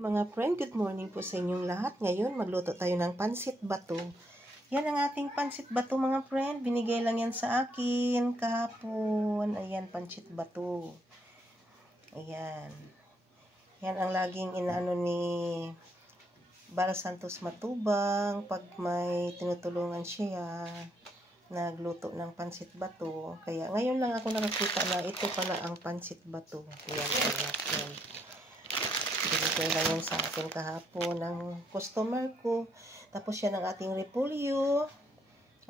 Mga friend, good morning po sa inyong lahat. Ngayon, magluto tayo ng pansit bato. Yan ang ating pansit bato mga friend. Binigay lang yan sa akin kahapon. Ayan, pansit bato. Ayan. Yan ang laging inaano ni Bal Santos Matubang pag may tinutulungan siya nagluto ng pansit bato. Kaya ngayon lang ako nakakita na ito pala ang pansit bato. Ayan, ayan. Binigay lang yan sa akin kahapon ng customer ko. Tapos yan ang ating repolyo,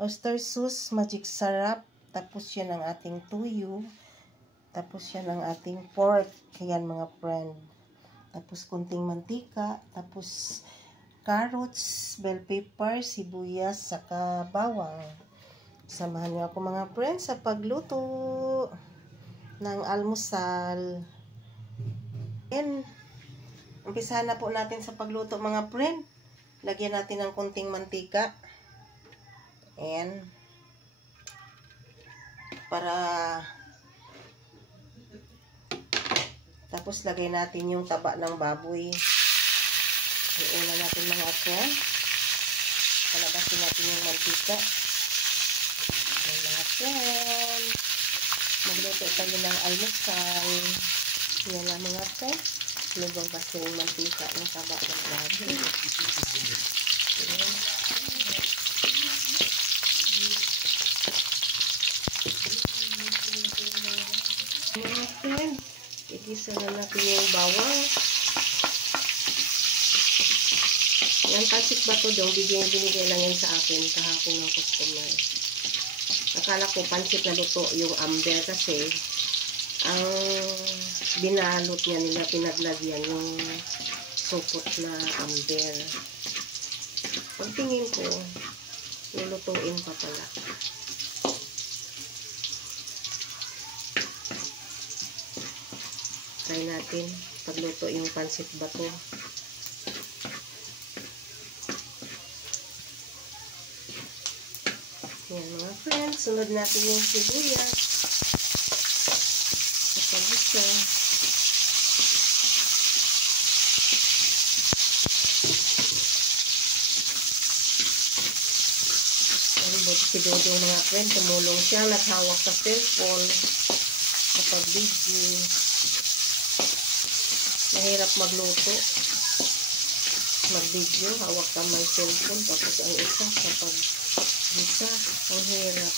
oyster sauce, magic sarap. Tapos yan ang ating tuyo. Tapos yan ang ating pork. Ayan mga friend. Tapos kunting mantika. Tapos carrots, bell pepper, sibuyas, saka bawang. Samahan niyo ako mga friend sa pagluto ng almusal. And umpisahan na po natin sa pagluto mga friend. Lagyan natin ng kunting mantika. And tapos lagay natin yung taba ng baboy. Iuna natin mga friend. Palabasin natin yung mantika. Ayan mga friend. Magluto tayo ng almusal. Yan na mga friend. Lubang kasi yung mantika ng taba ng baboy. Mga friend, igisa na natin yung bawang. Yan, pansit bato daw. Binigay lang yan sa akin kahapon ng customer. Akala ko pansit na luto yung amber kasi ang binalot niya nila, pinaglagyan yung supot na amber. Pagtingin ko, lulutuin pa pala. Try natin pagluto yung pansit bato. Yan mga friends, sunod natin yung sibuyas. Isa. Si Dodong mga friend, tumulong siya, naghawak sa cellphone kapag video. Mahirap magluto, mag-video, hawak ka may cellphone, tapos ang isa kapag isa, ang hirap.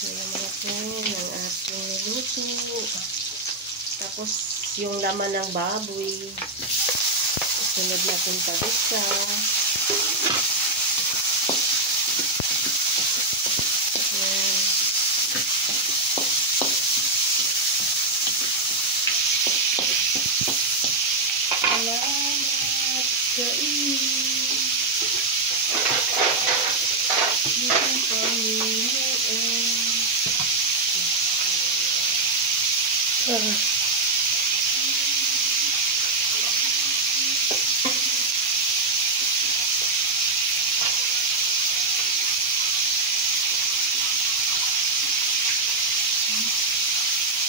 Yan mga friend, ang ating niluto. Tapos yung laman ng baboy, sunod natin pag-isa. Salamat sa iyo, isang Panginoon.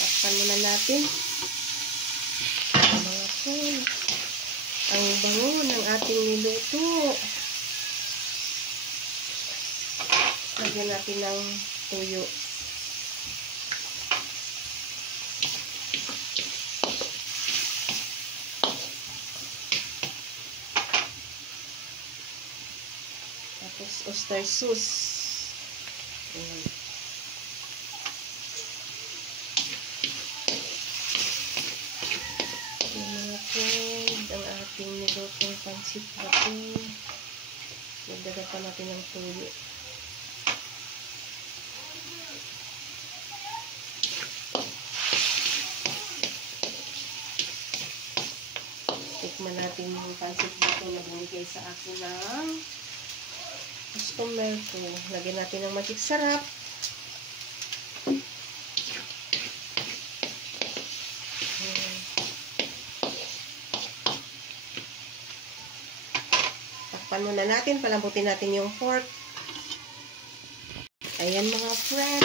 Takpan muna natin. Mga friend, ang bango ng ating niluto. Lagyan natin ng tuyo. Tapos oyster sauce. Ayan. Ang ating nilutong pansit bato. Nagdagan pa natin ng tuyo. Tikman natin yung pansit bato na binigay sa akin ng customer ko. Lagyan natin ng magic sarap. Takpan muna natin, palambutin natin yung pork. Ayan mga friend,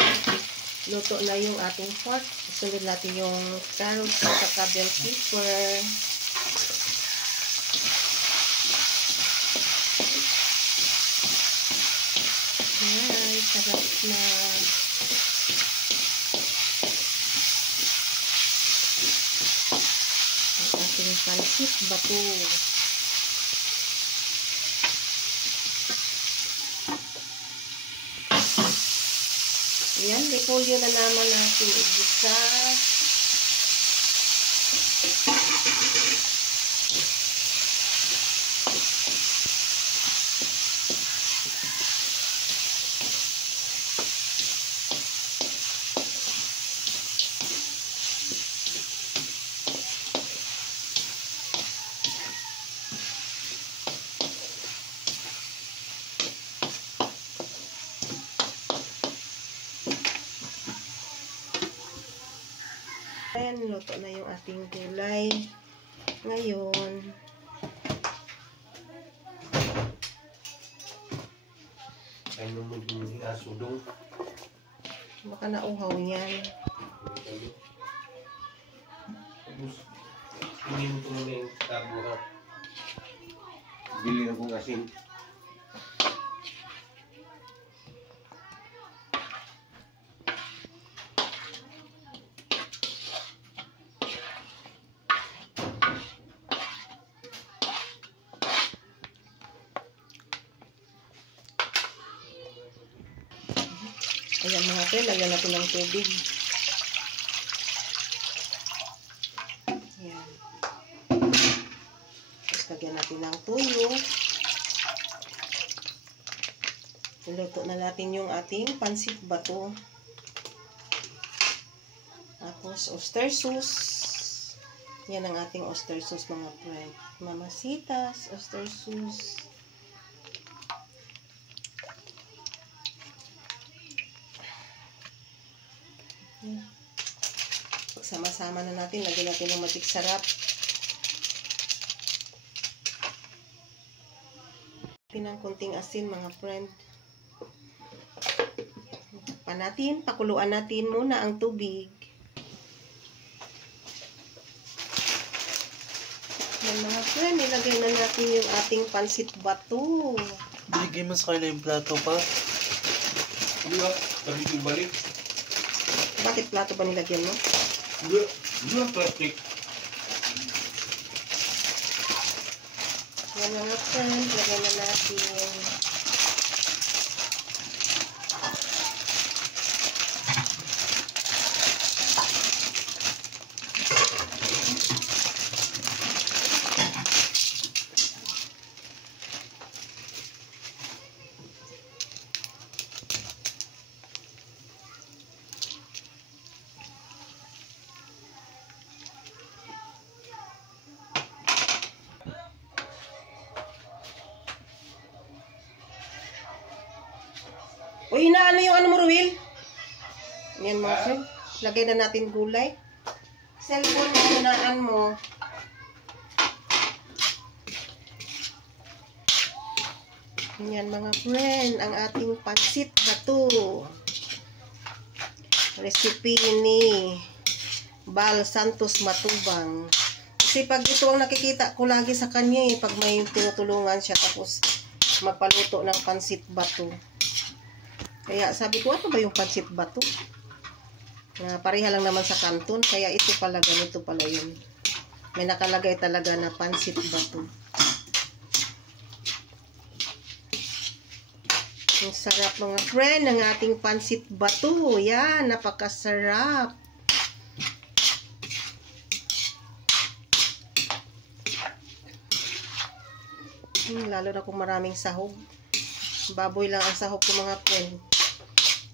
luto na yung ating pork. Sunod natin yung carrots at bell pepper. Sarap na. Ang ating pansit bato. Ayan, repolyo na naman natin igisa. Ayan, luto na yung ating gulay. Ngayon, ay naman yung asudong. baka nauhaw yan. Tapos, tingin ko muna yung tabo ha. Bili akong asin. Ayan mga friend, lagyan natin ng tubig. Ayan. Tapos lagyan natin ng tuyo. Iluto na natin yung ating pansit bato. Tapos oyster sauce. Yan ang ating oyster sauce mga friend. Mamasitas, oyster sauce. Pagsama-sama na natin, lagyan natin ng magic sarap. Pinang konting asin mga friend. Pakuluan natin muna ang tubig. Yan mga friend, ilagay na natin yung ating pansit bato. Binigay mo sa kanila yung plato pa? Hindi ba? Sabi ko balik. Bakit plato ba nilagyan mo? Hindi plastic. Yan mga friend, lagyan na natin. Uy, inaano yung ano mo, Ruel? Yan mga friend. Lagay na natin gulay. Cellphone mo, unaan mo. Yan mga friend, ang ating pansit bato. Recipe ni Bal Santos Matubang. Kasi pag ito ang nakikita ko lagi sa kanya pag may tinutulungan siya tapos magpaluto ng pansit bato. Kaya sabi ko, ano ba yung pansit bato? Pareha lang naman sa kanton. Kaya ito pala, ganito pala yun. May nakalagay talaga na pansit bato. Ang sarap mga friend ng ating pansit bato. Yan, napakasarap. Lalo na kung maraming sahog. Baboy lang ang sahog ko mga friend.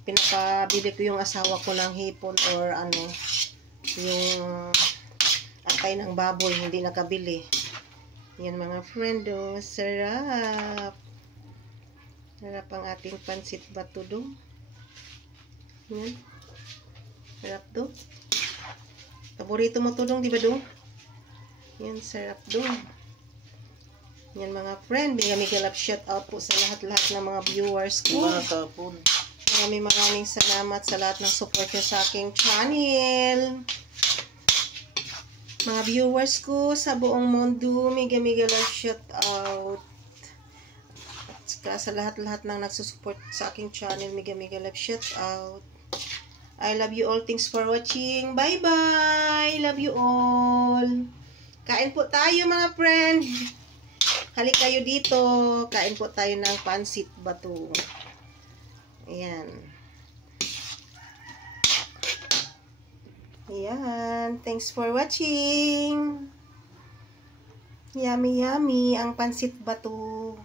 Pinapabili ko yung asawa ko ng hipon or ano, yung atay ng baboy, hindi nakabili. Yan mga friend, oh, sarap. Sarap ang ating pansit bato do. Yan. Sarap do. Paborito mo to dong, di ba do? Yan, sarap do. Yan mga friend, bigyan shout out po sa lahat-lahat ng mga viewers ko. Matapon. Maraming salamat sa lahat ng support nyo sa aking channel. Mga viewers ko sa buong mundo, mega love shout out. Ka sa lahat-lahat ng nagsusupport sa aking channel. Mega love shout out. I love you all. Thanks for watching. Bye-bye. Love you all. Kain po tayo mga friend. Halik kayo dito. Kain po tayo ng pansit bato. Ayan. Ayan. Thanks for watching. Yummy, yummy ang pansit bato.